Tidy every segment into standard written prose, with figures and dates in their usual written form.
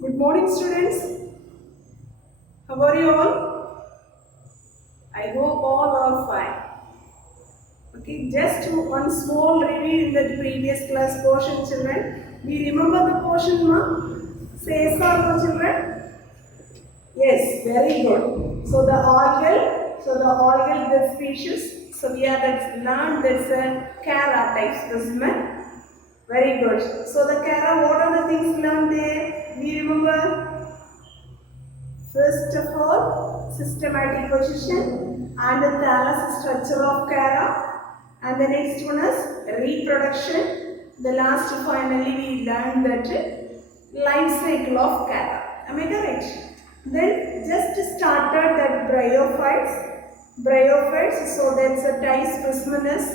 Good morning, students. How are you all? I hope all are fine. Okay, just one small review in the previous class portion, children. Do you remember the portion, ma? Say yes or no, children? Yes, very good. So the algal, the species. So we have that learned that's a Cara type specimen. Very good. So the Cara, what are the things learned there? Do you remember? First of all, systematic position and the thallus structure of Cara. And the next one is reproduction. The last finally we learned that life cycle of Cara. Am I correct? Then just started that bryophytes. Bryophytes, so that's a type specimen is.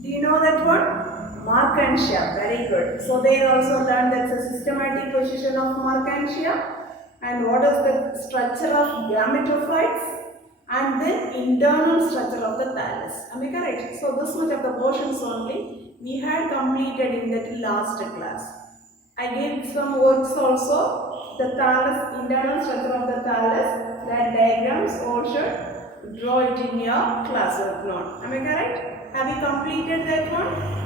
Do you know that one? Marchantia. Very good. So they also learned that's a systematic position of Marchantia. And what is the structure of gametophytes and then internal structure of the thallus. Am I correct? So this much of the portions only we had completed in that last class. I gave some works also. The thallus, internal structure of the thallus, that diagrams all should draw it in your classwork note. Am I correct? Have you completed that one?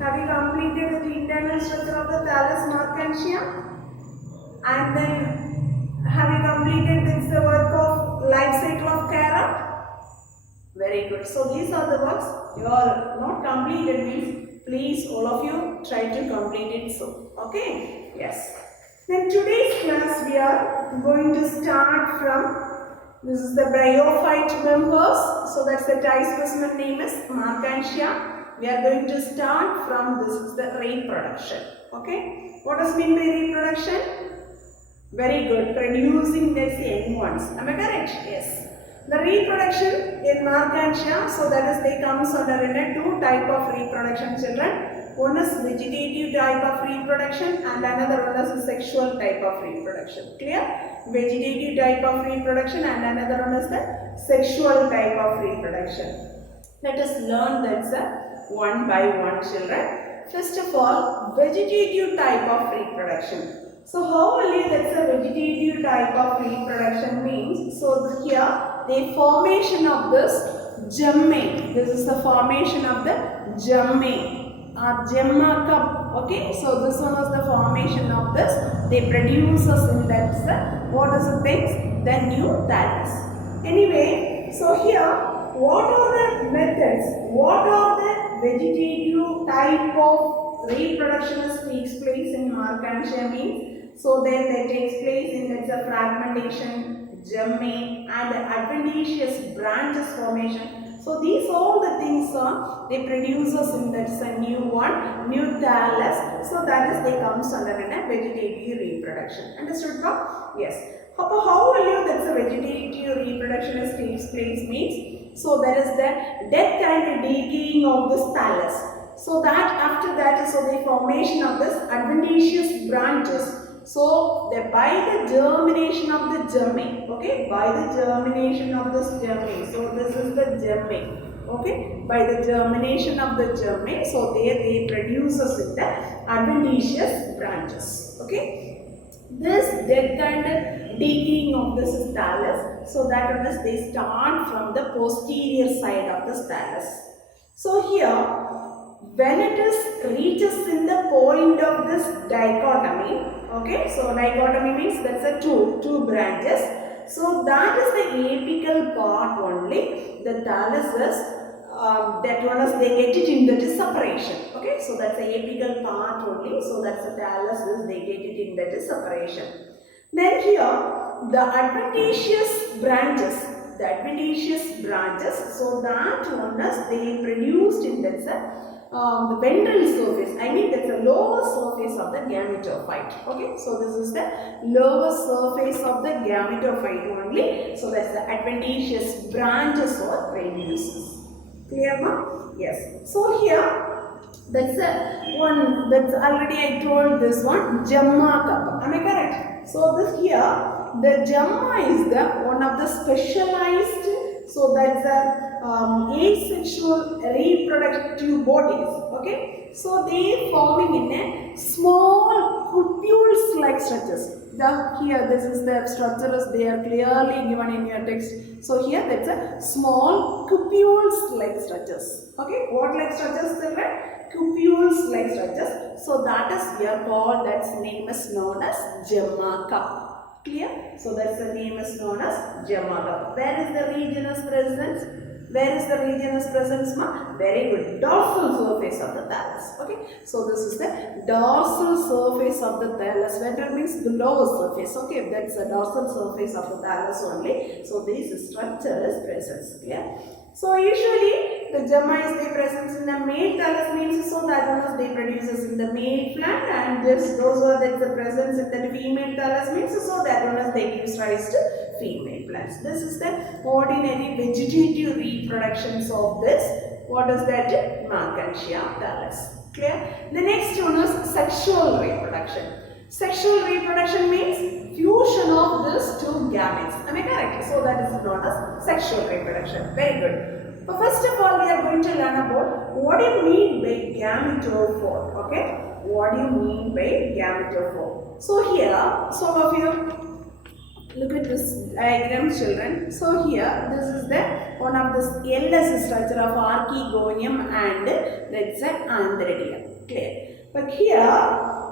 Have you completed the internal structure of the thallus Marchantia? And then have you completed this work of life cycle of Cara? Very good. So these are the works you are not completed means please all of you try to complete it so. Okay? Yes. Then today's class we are going to start from this is the bryophyte members. So that's the type specimen name is Marchantia. We are going to start from this is the reproduction. Okay? What does mean by reproduction? Very good. Producing the young ones. Am I correct? Yes. The reproduction in Marchantia, so that is they comes under in two type of reproduction, children. One is vegetative type of reproduction and another one is sexual type of reproduction. Clear? Vegetative type of reproduction and another one is the sexual type of reproduction. Let us learn that one by one, children. First of all, vegetative type of reproduction. So how only that's a vegetative type of reproduction means? So here the formation of this gemme. This is the formation of the gemme or gemma cup. Okay, so this one is the formation of this. They produce us in that what is the things? The new thallus. Anyway, so here what are the methods? What are the vegetative type of reproduction that takes place in Marchantia means? So then that takes place in let's say fragmentation, gemme and adventitious branches formation. So these all the things are they produce us in that's a new one, new thallus. So that is they comes under a vegetative reproduction. Understood now? Yes. How will you that's a vegetative reproduction takes place means? So there is the death and decaying of this thallus. So that after that so the formation of this adventitious branches. So by the germination of the gemme, okay, by the germination of this gemme, so this is the gemme, okay, by the germination of the gemme, so they produce us with the adventitious branches, okay. This death and decaying of this thallus, so that is they start from the posterior side of the thallus. So here, when it is reaches in the point of this dichotomy, okay, so dichotomy means that's a two branches. So that is the apical part only. The thallus is that one is they get it in that is separation. Okay, so that's the apical part only. So that's the thallus is they get it in that is separation. Then here the adventitious branches. The adventitious branches. So that one is they produced in that the ventral surface, I mean that's the lower surface of the gametophyte. Okay, so this is the lower surface of the gametophyte only. So that's the adventitious branches or radiuses. Clear now? Yes. So here that's the one that's already I told this one gemma cup. Am I correct? So this here the gemma is the one of the specialized. So that's the asexual reproductive bodies. Okay, so they forming in a small cupules like structures. here this is the structure is there clearly given in your text. So here that's a small cupules like structures. Okay, what like structures children? Cupules like structures. So that is we are called, that's name is known as gemma cup. Clear? So that's the name is known as gemma cup. Where is the region is present? Where is the region is present, ma? Very good. Dorsal surface of the thallus. Okay. So this is the dorsal surface of the thallus. Ventral means the lower surface. Okay. That's the dorsal surface of the thallus only. So this structure is present. Yeah. So usually the gemma is the presence in the male thallus means so that one is they produces in the male plant, and this those are that's the presence in the female thallus means so that one is they gives rise to female plants. This is the ordinary vegetative reproductions of this. What is that? Marchantia thallus. Clear? The next one is sexual reproduction. Sexual reproduction means fusion of these two gametes. Am I correct? So that is known as sexual reproduction. Very good. So first of all, we are going to learn about what do you mean by gametophore. Okay? What do you mean by gametophore? So here, some of you look at this diagram, children. So here, this is the one of the eldest structure of archegonium and that's an antheridium. Clear? But here,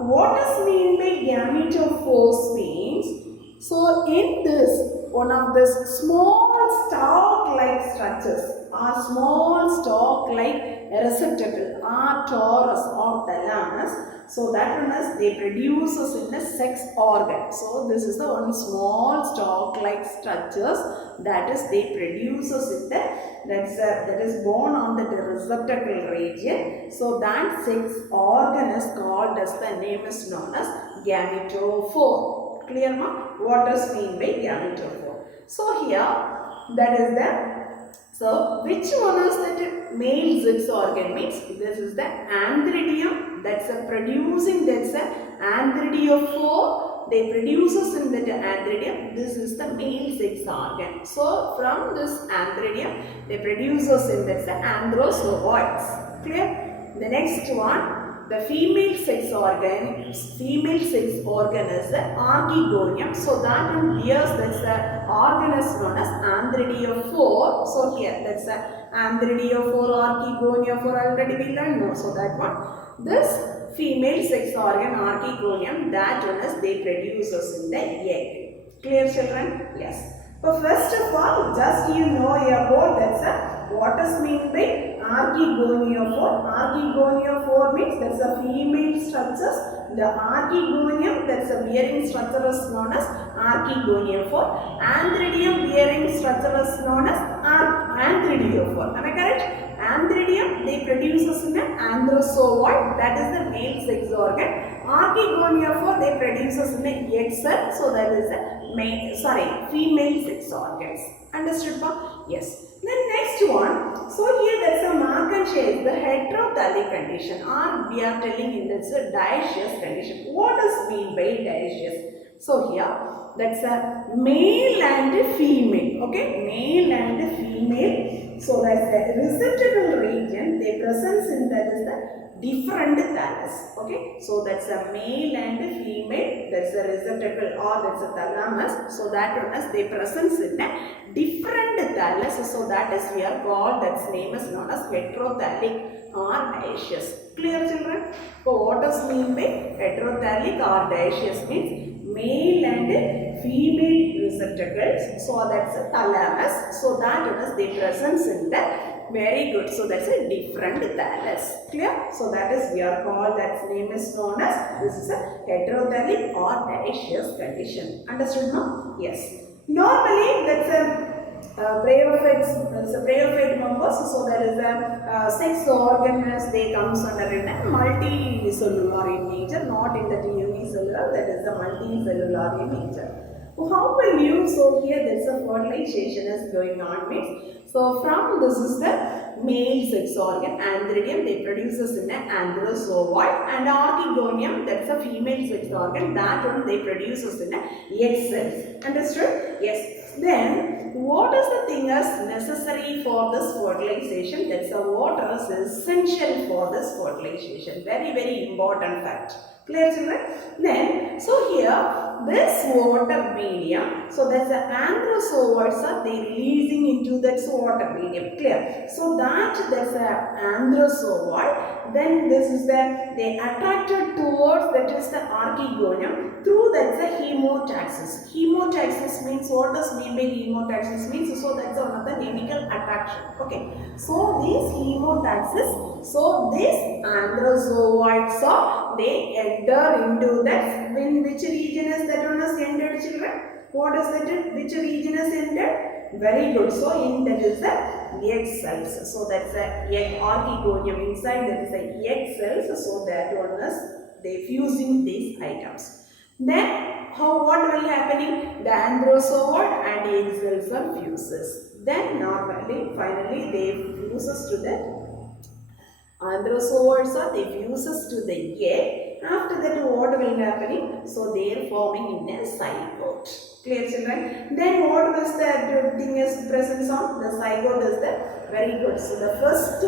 what is mean by gametophores means, so in this, one of the small stalk-like structures or small stalk-like receptacle or torus or thalamus. So that one is they produces in the sex organ. So this is the one small stalk-like structures that is they produces in the that is born on the receptacle region. So that sex organ is called as the name is known as gametophore. Clear ma? What does mean by gametophore? So here that is the which one is that male sex organ means this is the antheridium, that's a producing, that's a antheridophore, they produces in that antheridium, this is the male sex organ. So from this antheridium they produces in that's the anthrozoids. Clear? The next one, the female sex organ is the archegonium. So that one bears that's the organ is known as antheridophore. So here that's the antheridophore, archegoniophore already we learned now. So that one, this female sex organ archegonium, that one is they produces in the egg. Clear children? Yes. But first of all, just you know about that's a what is mean by archegoniophore. Archegoniophore means that's a female structures. The archegonium, that's a bearing structure is known as archegoniophore. Antheridium bearing structure is known as antheridophore. Am I correct? Antheridium they produces in an anthrozoid, that is the male sex organ. Archegoniophore they produces in an egg cell, so that is the female sex organs. Understood pa? Yes. Then next one, so here that's a Marchantia is the heterothallic condition, or we are telling in that's a dioecious condition. What does mean by dioecious? So here that's a male and female. Okay, male and female. So that's the receptacle region they presence in that is the different thallus. Okay, so that's a male and female, that's a receptacle or that's a thalamus. So that one is they presence in a different thallus. So that is we are called, that's name is known as heterothallic or dioecious. Clear children? So what does mean by heterothallic or dioecious means male and female receptacles. So that's a thalamus. So that one is they presence in the very good. So that's a different thallus. Clear? So that is we are called, that name is known as, this is a heterothallic or dioecious condition. Understood now? Yes. Normally that's a bryophyte members. So there is a sex organs they comes under in a multicellular in nature, not in that unicellular, that is the multicellular in nature. So how will you, so here there is a fertilization is going on means, so from this is the male sex organ, antheridium they produces in an anthrozoid, and archegonium that's a female sex organ, that one they produces in a egg cells. Understood? Yes. Then what is the thing is necessary for this fertilization? That's the water is essential for this fertilization. Very important fact. Clear children? Then so here this water medium, so that's the anthrozoids are they releasing into that water medium, clear? So that there's a anthrozoid, then this is the, they attracted towards that is the archegonium, through that's the hemotaxis. Hemotaxis means, what does mean by hemotaxis means? So that's one of the chemical attraction, okay? So these hemotaxis, so these anthrozoids are, they enter into that, in which region is that one is entered, children? What is that? Which region is entered? Very good. So in that is the egg cells. So that's the egg archegonium, inside that is the egg cells. So that one is they fusing these items. Then what will happening? The anthrozoid and egg cells are fuses. Then normally finally they fuses to the anthrozoids are they fuses to the egg. After that what will happening? So they are forming in a zygote. Clear, children? Then what was the thing is presence on? The zygote is the very good. So the first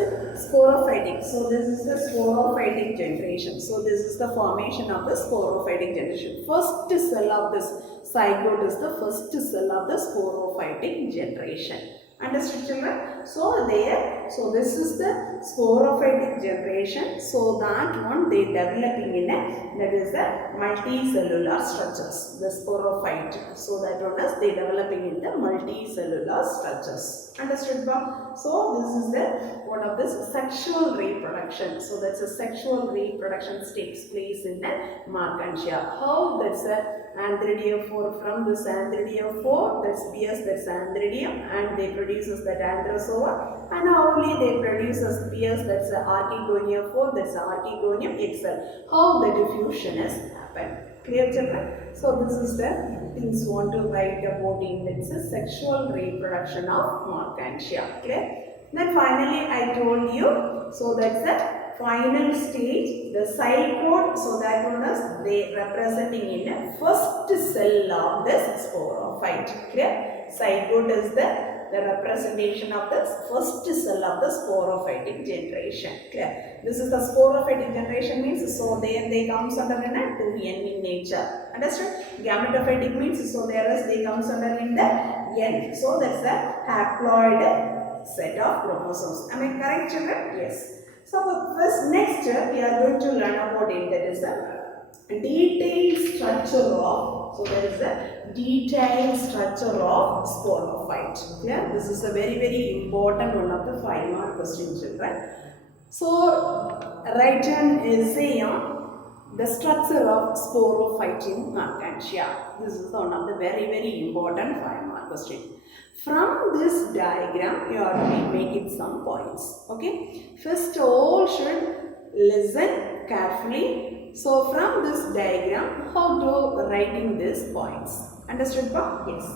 sporophytic. So this is the sporophytic generation. So this is the formation of the sporophytic generation. First cell of this zygote is the first cell of the sporophytic generation. Understood, children? So there, so this is the sporophytic generation. So that one they developing in a, that is the multicellular structures, the sporophyte. So that one is they developing in the multicellular structures. Understood, Bob? So this is the one of this sexual reproduction. So that's a sexual reproduction takes place in the Marchantia. How that's a anthridiophore, from this anthridiophore, that's PS, that's anthridium, and they produces that anthrozoa, and only they produces PS, that's the archegoniophore, that's the archegonium excel. How the diffusion has happened. Clear, children? So this is the things want to write about in that's a sexual reproduction of Marchantia. Clear? Then finally I told you, so that's the final stage, the zygote. So that one is they representing in a first cell of this sporophyte. Clear? Zygote is the representation of the first cell of the sporophytic generation. Clear? This is the sporophytic generation means, so they comes under in a 2n in nature. Understood? Gametophytic means, so there is they comes under in the n. So that's the haploid set of chromosomes. Am I correct, children? Yes. So first next we are going to learn about it, that is the detailed structure of, so there is a detailed structure of sporophyte. Yeah, this is a very important one of the 5 mark questions, children. So write an essay on the structure of sporophyte in Marchantia. This is one of the very important 5 mark questions. From this diagram, you have to make it some points. Okay. First all should listen carefully. So from this diagram, how to writing these points. Understood, Bob? Yes.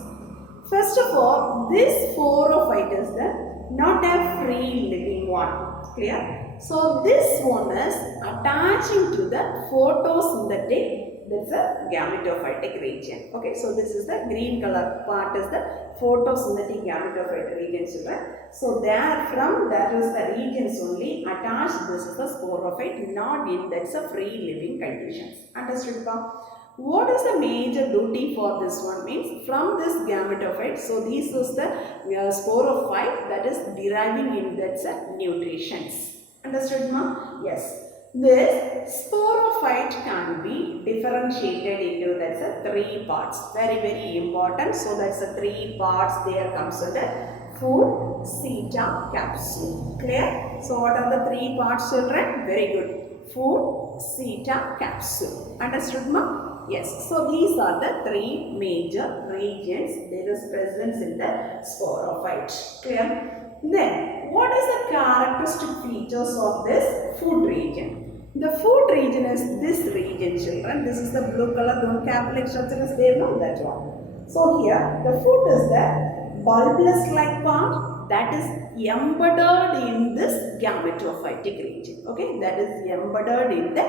First of all, this sporophyte is the not a free living one. Clear? So this one is attaching to the photosynthetic, that's a gametophytic region. Okay, so this is the green color part is the photosynthetic gametophytic region, children. So there from that is the regions only attached. This is the sporophyte, not in that's a free living conditions. Understood, Bob? What is the major duty for this one means, from this gametophyte, so this is the sporophyte that is deriving in that's nutritions. Understood, ma? Yes. This sporophyte can be differentiated into that's a 3 parts. Very important. So that's a 3 parts there comes under food, seta, capsule. Clear? So what are the 3 parts, children? Very good. Food, seta, capsule. Understood, ma? Yes. So these are the 3 major regions there is presence in the sporophyte. Clear? Then what is the characteristic features of this food region? The food region is this region, children. This is the blue color, don't capillary structure is there, no, that one. So here the food is the bulbous like part that is embedded in this gametophytic region. Okay, that is embedded in the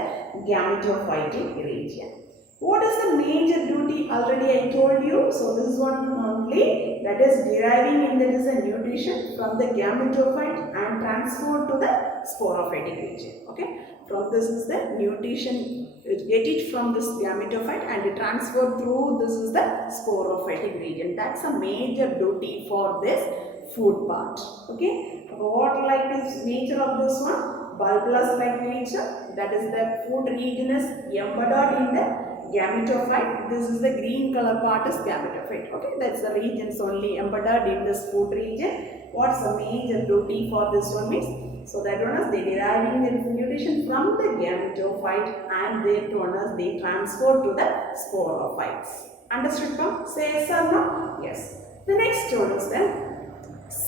gametophytic region. What is the major duty already I told you. So this one only, that is deriving in that is a nutrition from the gametophyte and transferred to the sporophytic region. Okay. From this is the nutrition, get it from this gametophyte and transfer through this is the sporophytic region. That's a major duty for this food part. Okay. What like is nature of this one? Bulbous like nature, that is the food region is embedded in the gametophyte. This is the green color part is gametophyte. Okay, that's the regions only embedded in this food region. What's the major duty for this one means? So that one is they deriving the nutrition from the gametophyte and that one is they transfer to the sporophytes. Understood now? Say yes or no? Yes. The next one is the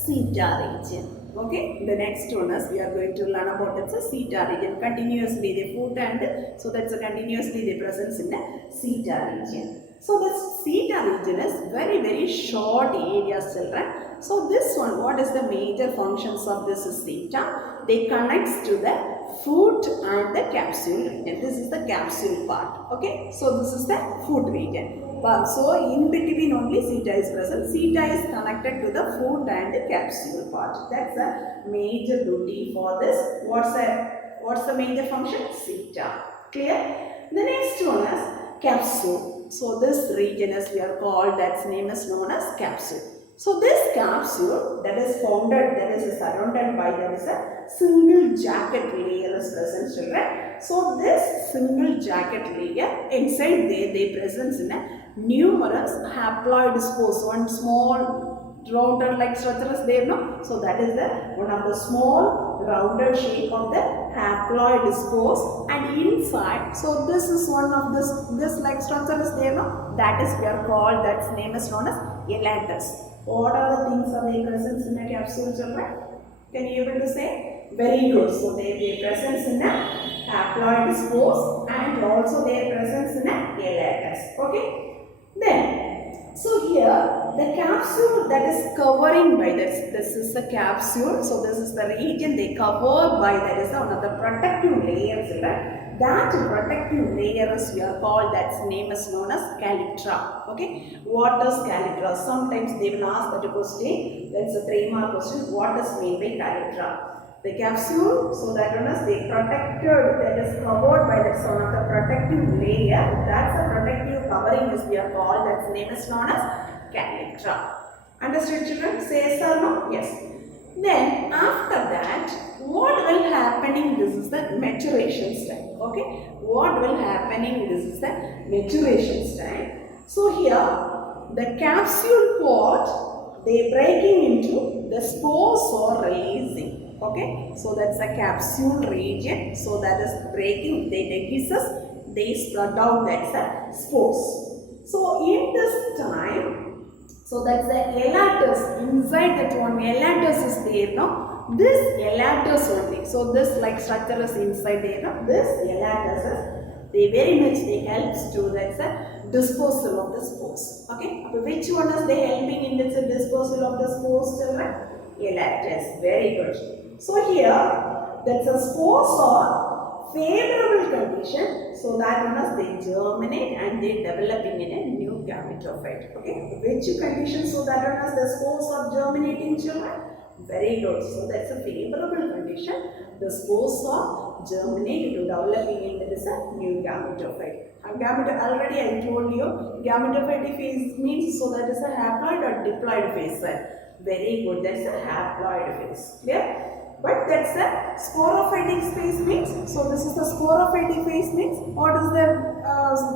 theta region. Okay, the next one is we are going to learn about it's a theta region. Continuously they food and so that's a continuously they presence in the theta region. So this theta region is very short areas, children. So this one, what is the major functions of this is theta? They connects to the food and the capsule region. This is the capsule part. Okay, so this is the food region. So in between only theta is present. Theta is connected to the food and the capsule part. That's a major duty for this. What's the major function? Theta. Clear? The next one is capsule. So this region is we are called, that's name is known as capsule. So this capsule that is founded, that is surrounded by there is a single jacket layer is present, children. So this single jacket layer inside there they presence in a numerous haploid spores. One small rounded like structure is there, no? So that is the one of the small rounded shape of the haploid spores, and inside, so this is one of this like structure is there, no? That is we are called, that's name is known as elatus. What are the things are they present in a capsule, children? Can you able to say? Very good. So they presence in a haploid spores and also their presence in a elatus. Okay. Then, so here the capsule that is covering by this is the capsule. So this is the region they cover by, that is one of the protective layers. Right? That protective layer is we are called, that's name is known as calyptra. Okay, what is calyptra? Sometimes they will ask that question. That's a 3-mark question. What does mean by calyptra? The capsule, so that one is they protected, that is covered by that one of the protective layer. That's a protective covering is we are called, that's name is known as calyptra. Understood, children? Say yes or no? Yes. Then after that, what will happening? This is the maturation style. Okay, what will happening? This is the maturation style. So here the capsule part they breaking into the spores or releasing. Okay, so that's the capsule region. So that is breaking, they dehisces, they spread out, that's the spores. So in this time, so that's the elatus, inside that one elatus is there, no? This elatus only. So this like structure is inside there, no? This elatus is, they very much they helps to, that's the dispersal of the spores. Okay, which one is they helping in this dispersal of the spores, children? Elatus, very good. So here, that's a spores are favorable condition, so that one is they germinate and they developing in a new gametophyte. Okay, which condition? So that one is the spores are germinating, children. Very good. So that's a favorable condition. The spores are germinating to developing into this a new gametophyte. Already I told you, gametophyte phase means, so that is a haploid or diploid phase. Very good. That's a haploid phase. Clear? But that's the sporophytic phase means. So this is the sporophytic phase means. What is the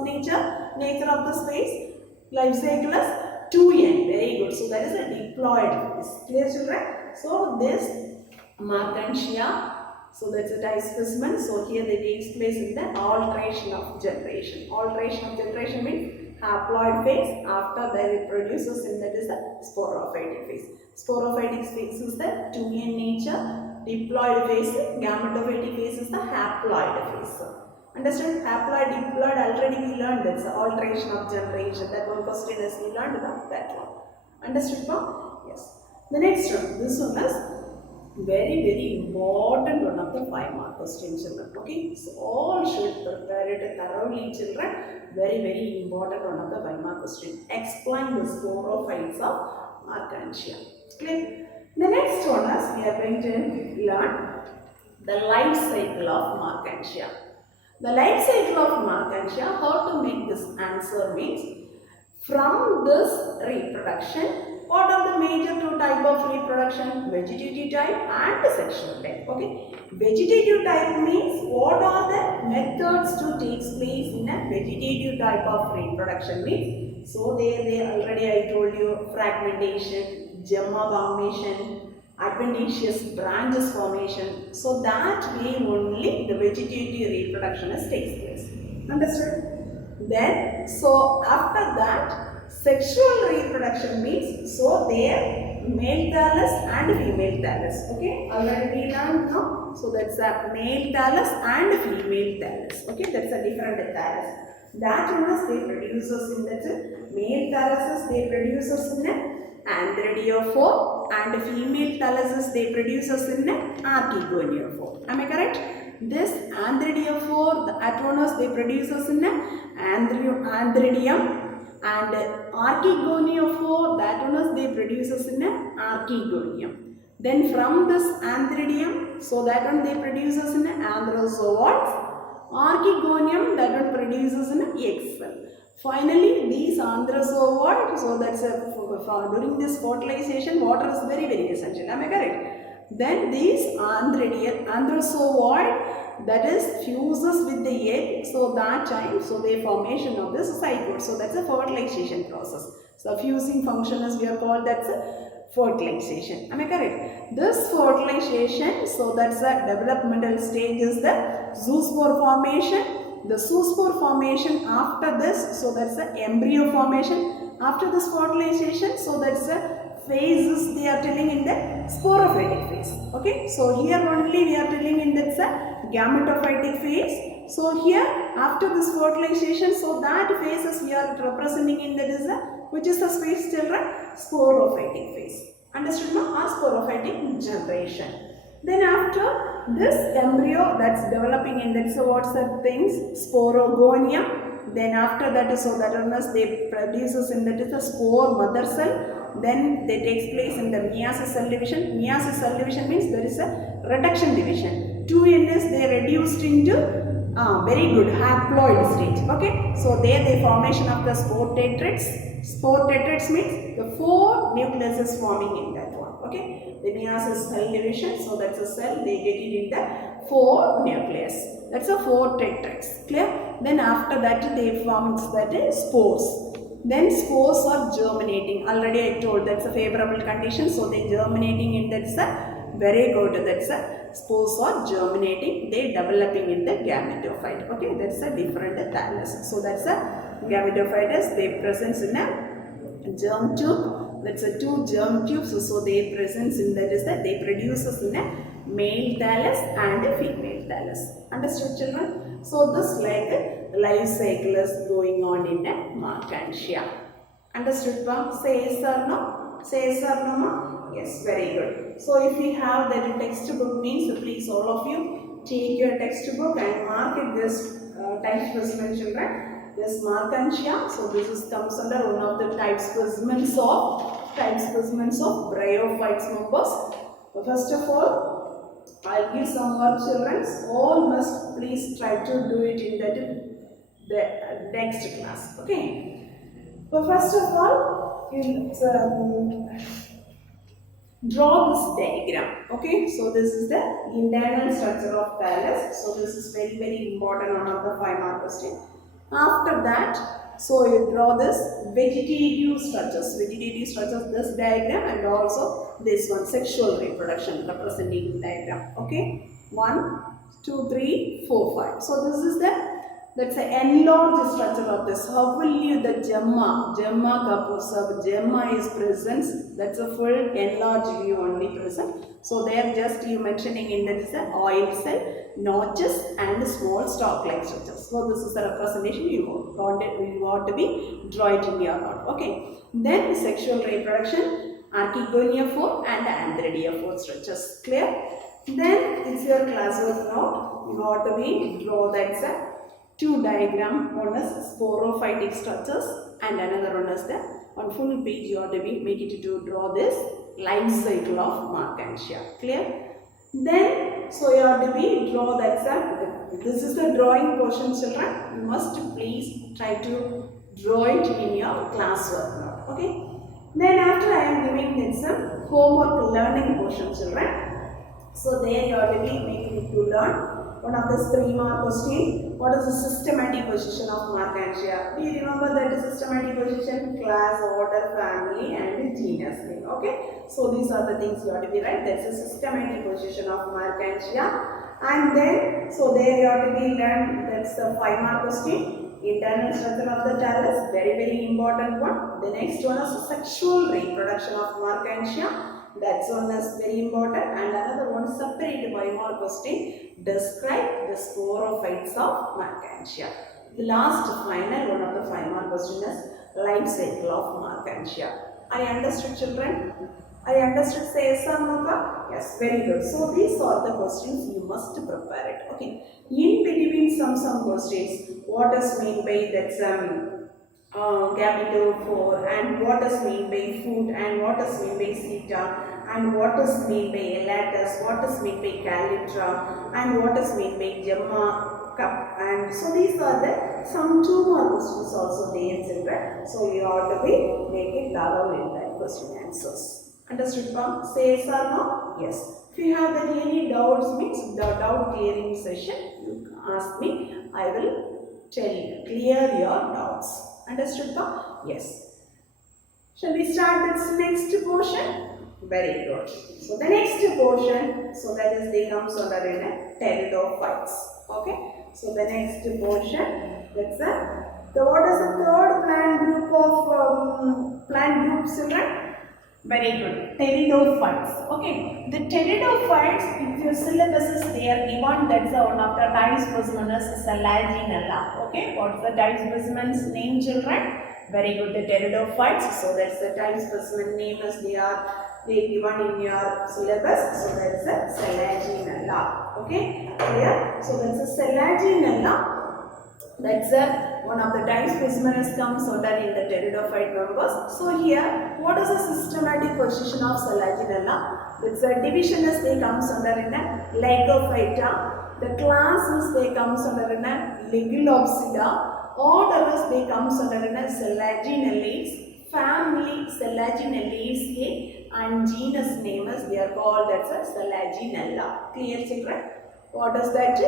nature of this phase? Life cycle is 2n. Very good. So that is a diploid phase. Clear, children? So this MARCHANTIA. So that's a type specimen. So here they takes place in the alteration of generation. Alteration of generation means haploid phase after they reproduces in that is the sporophytic phase. Sporophytic phase is the 2n nature. Diploid phase, gametophytic phase is the haploid phase. Understood? Haploid, diploid, already we learned that's the alteration of generation. That one question is we learned that one. Understood now? Yes. The next one, this one is very important one of the 5 mark question, children. Okay, so all should prepare it thoroughly, children. Very important one of the 5 mark question. Explain the sporophytes of Marchantia. Clear? The next one is we are going to learn the life cycle of Marchantia. The life cycle of Marchantia, how to make this answer means, from this reproduction, what are the major 2 types of reproduction? Vegetative type and sexual type. Okay. Vegetative type means what are the methods to take place in a vegetative type of reproduction means. So they already I told you, fragmentation, gemma formation, adventitious branches formation. So that way only the vegetative reproduction takes place. Understood? Then, so after that, sexual reproduction means, so there male thallus and female thallus. Okay, already we learned now. So that's a male thallus and female thallus. Okay, that's a different thallus. That one is they produces in that male thallus they produces in a anthradiophore and female thallus they produces in a archegoniophore. Am I correct? This anthradiophore, the atonos they produces in anthridium, and archegoniophore, the atonos they produces in archegonium. Then from this anthridium, so that one they produces in anthrozoids, archegonium, that one produces in egg cell. Finally, these anthrozoids, so that's during this fertilization, water is very essential. Am I correct? Then these anthrozoid, that is fuses with the egg, so that time, so the formation of this zygote, so that's a fertilization process. So fusing function is we are called that's a fertilization. Am I correct? This fertilization, so that's a developmental stage is the zoospore formation. The zoospore formation after this, so that's the embryo formation. After this fertilization, so that's the phases they are telling in the sporophytic phase. Okay, so here only we are telling in that's a gametophytic phase. So here after this fertilization, so that phases we are representing in that is a, which is the phase, children? Sporophytic phase. Understood now? Or sporophytic generation. Then after this embryo that's developing in that, so what's the things? Sporogonium. Then after that, so that they produces in that is a spore mother cell. Then they takes place in the meiosis cell division. Meiosis cell division means there is a reduction division. 2NS they reduced into very good haploid stage. Okay, so there the formation of the spore tetrads. Spore tetrads means the 4 nucleuses forming in that one. Okay, the meiosis cell division, so that's a cell they get it in the 4 nucleus. That's a 4 tetrads. Clear? Then after that they form that is spores. Then spores are germinating. Already I told that's a favorable condition. So they germinating in that's a very good. That's a spores are germinating. They developing in the gametophyte. Okay, that's a different thallus. So that's a gametophyte. They presence in a germ tube. That's a 2 germ tubes. So they presence in that is that they produces in a male thallus and a female thallus. Understood, children? So this like life cycle is going on in a Marchantia. Understood, ma'am? Say yes or no? Say yes or no, ma'am? Yes, very good. So if you have that textbook means, please all of you take your textbook and mark it this type specimen, children. This Marchantia. So this is comes under one of the type specimens of bryophytes members. First of all, I'll give some work, children. All must please try to do it in the next class. Okay. So first of all, draw this diagram. Okay. So this is the internal structure of thallus. So this is very important one of the 5-mark question. After that, so you draw this vegetative structures. This diagram, and also this one, sexual reproduction representing diagram. Okay, 1, 2, 3, 4, 5. So this is that's the enlarged structure of this. How will you the gemma is present? That's a full enlarged view only present. So there just you mentioning in that is a oil cell, notches and small stalk-like structures. So this is the representation you want to be draw it in your note. Okay. Then sexual reproduction. Archegonia 4 and Antheridia 4 structures. Clear? Then it's your classwork note. You got to be draw that two diagram. One is sporophytic structures and another one is the on full page you have to be make it to draw this life cycle of Marchantia. Clear? Then so you have to be draw that this is the drawing portion, children. You must please try to draw it in your classwork note. Okay? Then after I am giving it some homework learning portion, children. So there you are to be making it to learn one of the 3-mark question. What is the systematic position of Marchantia? Do you remember that systematic position? Class, order, family and genus name. Okay. So these are the things you have to be right. That's the systematic position of Marchantia. And then so there you have to be learned. That's the 5-mark question. Internal structure of the thallus, very important one. The next one is sexual reproduction of Marchantia. That one is very important. And another one separate by more question. Describe the sporophytes of Marchantia. The last final one of the 5-mark question is life cycle of Marchantia. I understood, children? I understood. Say yes or no? Yes, very good. So these are the questions you must prepare it. Okay. In between some questions, what is mean by that capital 4 and what is mean by foot and what is mean by theta and what is mean by elatus, what is mean by calyptra and what is mean by gemma cup. And so these are the some 2 more questions also there, children. So you have to be make it thorough in that question answers. Understood, ma'am? Say yes or no? Yes. If you have any doubts, means the doubt clearing session, you ask me. I will tell you, clear your doubts. Understood, ma'am? Yes. Shall we start this next portion? Very good. So the next portion, so that is they comes under in a pteridophytes. Okay. So the next portion, that's what is the third plant group of plant groups, children? Very good. Pteridophytes. Okay. The pteridophytes, if your syllabus is there, given that's one of the type specimen is Selaginella. Okay. What's the type specimen's name, children? Very good. The pteridophytes. So that's the type specimen name is they given in your syllabus. So that's a Selaginella. Okay. Clear? So that's a Selaginella. That's one of the type specimens comes under in the pteridophyte members. So here, what is the systematic position of Selaginella? It's a division as they comes under in a Lycophyta. The class is they comes under in a Legulopsida. Order is they comes under in a Selaginelles. Family Selaginelleaceae and genus name is they are called that's a Selaginella. Clear, children? What is that?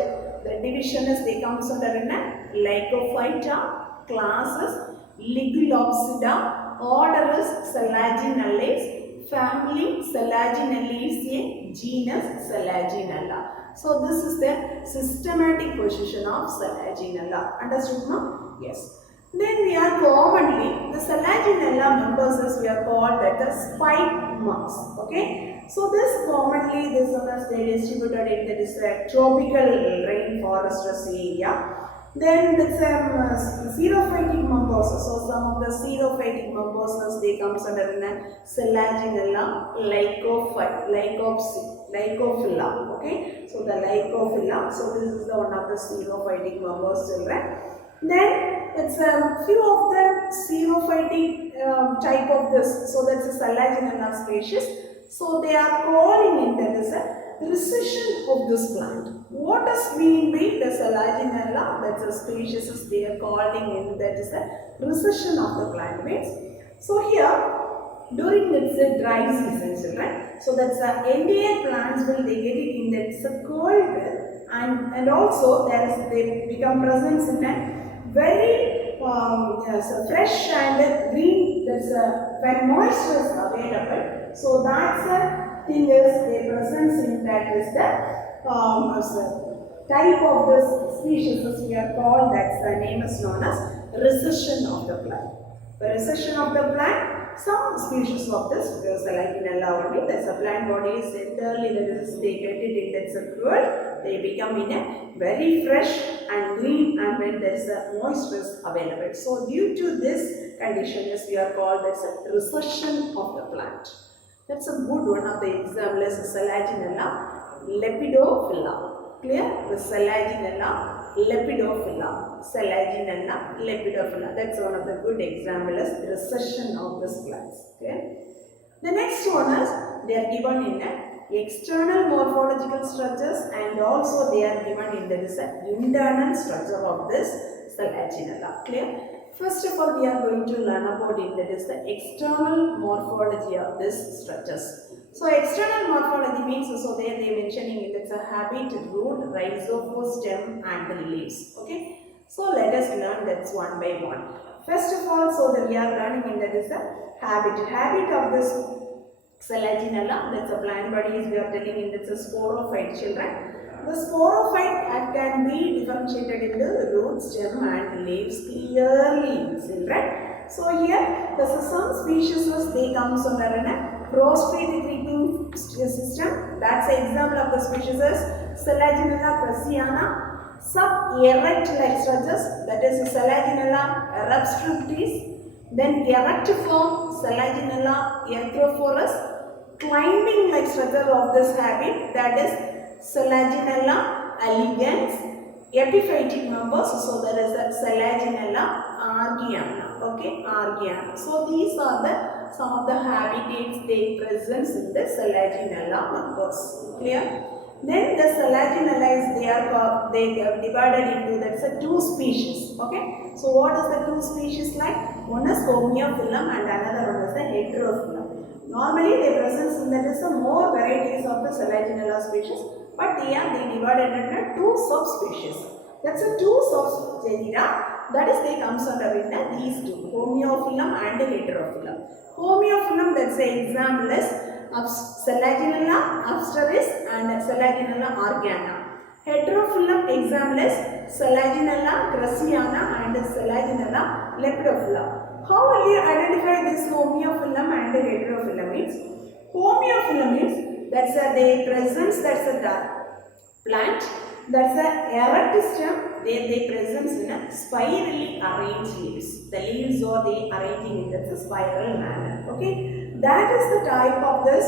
The division is they comes under in a Lycophyta, classes Ligulopsida, order is Selaginelles, family Selaginelleaceae, genus Selaginella. So this is the systematic position of Selaginella. Understood, no? Yes. Then we are commonly the Selaginella members as we are called that the spike marks. Okay. So this commonly this one is they distributed in the tropical rainforest area. Then the xerophytic members. So some of the xerophytic members they comes under the Selaginella Lycophila. Okay. So the Lycophila. So this is the one of the xerophytic members, children. Then it's a few of the xerophytic type of this. So that's a Selaginella species. So they are calling it that is a recession of this plant. What does mean by the Selaginella? That's a species they are calling in that is a recession of the plant means. So here during this dry season, children. So that's entire plants will they get it in that cold and also there is they become present in a very fresh and green. That's when moisture is available. So that's the thing is they presence in that is the type of this species as we are called. That's the name is known as recession of the plant. The recession of the plant, some species of this because like in only that's a plant body is entirely they get it in that's a cold. They become in a very fresh and green and when there is a moisture is available. So due to this condition is we are called as a recession of the plant. That's a good one of the examples, Selaginella lepidophylla. Clear? The Selaginella lepidophylla. Selaginella lepidophylla. That's one of the good examples, the recession of this class. Okay? The next one is, they are given in external morphological structures, and also they are given in the internal structure of this Selaginella. Clear? First of all, we are going to learn about it, that is the external morphology of these structures. So external morphology means, so there they are mentioning it, it's a habit, root, rhizophore, stem and the leaves. Okay. So let us learn that one by one. First of all, so that we are learning in that is the habit. Habit of this Selaginella, that's a plant body, we are telling in that's a sporophyte, children. The sporophyte can be differentiated into root, stem and leaves clearly, children. So here, the some species, they comes under a prostrate creeping system. That's an example of the species Selaginella crassiana. Sub-erect like structures, that is Selaginella rubstrictis. Then erect-form Selaginella erythrophorus. Climbing like structure of this habit, that is Selaginella elegans. Epiphytic members, so there is a Selaginella argiana. Okay, argiana. So these are the some of the habitats they present in the Selaginella members. Clear? Then the Selaginella is they are divided into that's two species. Okay. So what is the two species like? One is homeophyllum and another one is the heterophyllum. Normally they present in that is more varieties of the Selaginella species, but they divided into two subspecies. That's a two subgenera. That is they comes under in these two, homeophyllum and heterophyllum. Homeophyllum, that's the example is Selaginella abstraris and Selaginella argana. Heterophyllum example is Selaginella crassiana and Selaginella lepidophylla. How will you identify this homeophyllum and heterophyllum means? Homeophyllum means that's they presence, that's a plant, that's a erect stem. They present in a spirally arranged leaves. The leaves are they arranging in the spiral manner. Okay, that is the type of this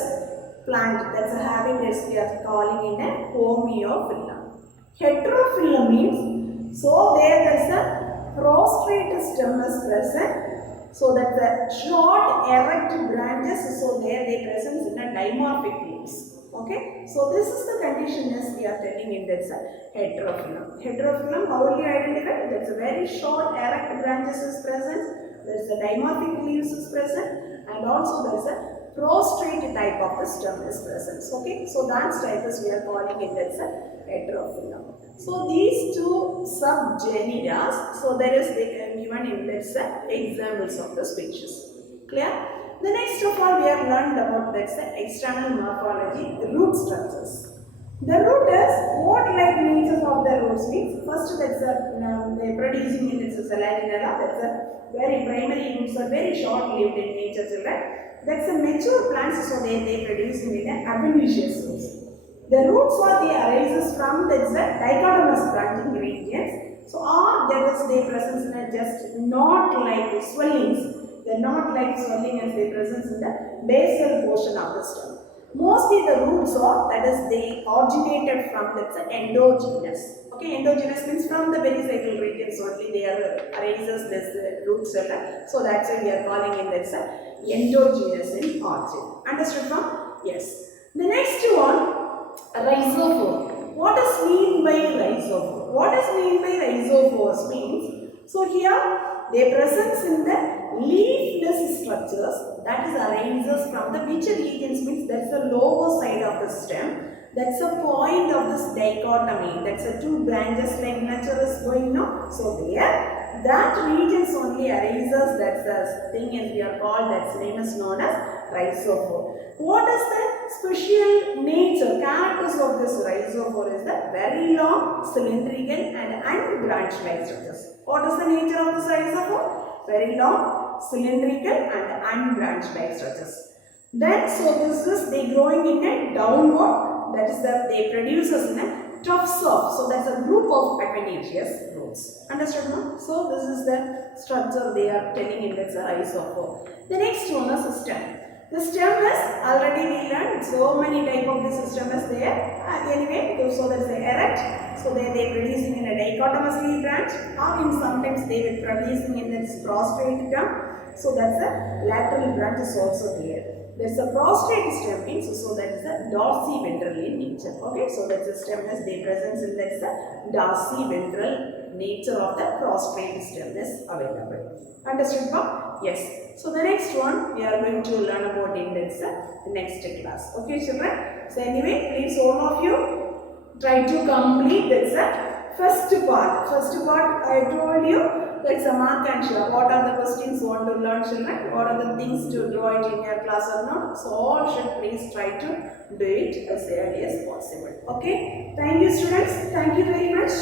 plant. That's a habitat we are calling in a homeophyllum. Heterophyllum means, so there is a prostrate stem is present. So that the short erect branches, so there they present in a dimorphic leaves. Okay, so this is the condition as we are telling in that's a heterophyllum. Heterophyllum, how will you identify? That's a very short erect branches is present. There's a dimorphic leaves is present, and also there's a prostrate type of the stem is present. Okay, so that type is we are calling it that's a heterophyllum. So these two subgenera, so there is they can given in that's examples of the species. Clear? The next of all, we have learned about that's the external morphology, the root structures. The root is what like nature of the roots means. First, that's they producing in its Selaginella. That's a very primary roots are very short-lived in nature, children. That's a mature plants, so they produce in an adventitious roots. The roots are the arises from that's a dichotomous branching regions. So all that is they presence in a just not like swellings. They are not like swelling as they present in the basal portion of the stem. Mostly the roots are, that is they originated from that's endogenous. Okay, endogenous means from the pericycle regions only they are arises this root cell. So that's why we are calling in that's endogenous in origin. Understood from? Yes. The next one, rhizophore. What is mean by rhizophore? What is mean by rhizophores means? So here they present in the leafless structures, that is arises from the which regions means that's the lower side of the stem. That's a point of this dichotomy. That's a two branches like nature is going on. So there, that regions only arises. That's the thing is we are called. That's name is known as rhizophore. What is the special nature, characters of this rhizophore is the very long, cylindrical and unbranched like structures. What is the nature of this rhizophore? Very long, cylindrical and unbranched like structures. Then, so this is they growing in a downward, that is the they produces in a tufts of, so that's a group of adventitious roots. Understood now? So this is the structure they are telling in this rhizophore. The next one is stem. The stem is already we learned so many type of the system is there. Anyway, so that's the erect. So they producing in a dichotomously branch, or in sometimes they will producing in this prostrate term. So that's a lateral branch is also there. There's a prostrate stem means so that is a dorsiventral in nature. Okay, so that's the stem is they presence in that's the dorsiventral nature of the prostrate stem is available. Understood, ma'am? Yes. So the next one we are going to learn about in this next class. Okay, children. So anyway, please all of you try to complete this first part. First part I told you that's a Marchantia. What are the questions you want to learn, children? What are the things to draw it in your class or not? So all should please try to do it as early as possible. Okay. Thank you, students. Thank you very much.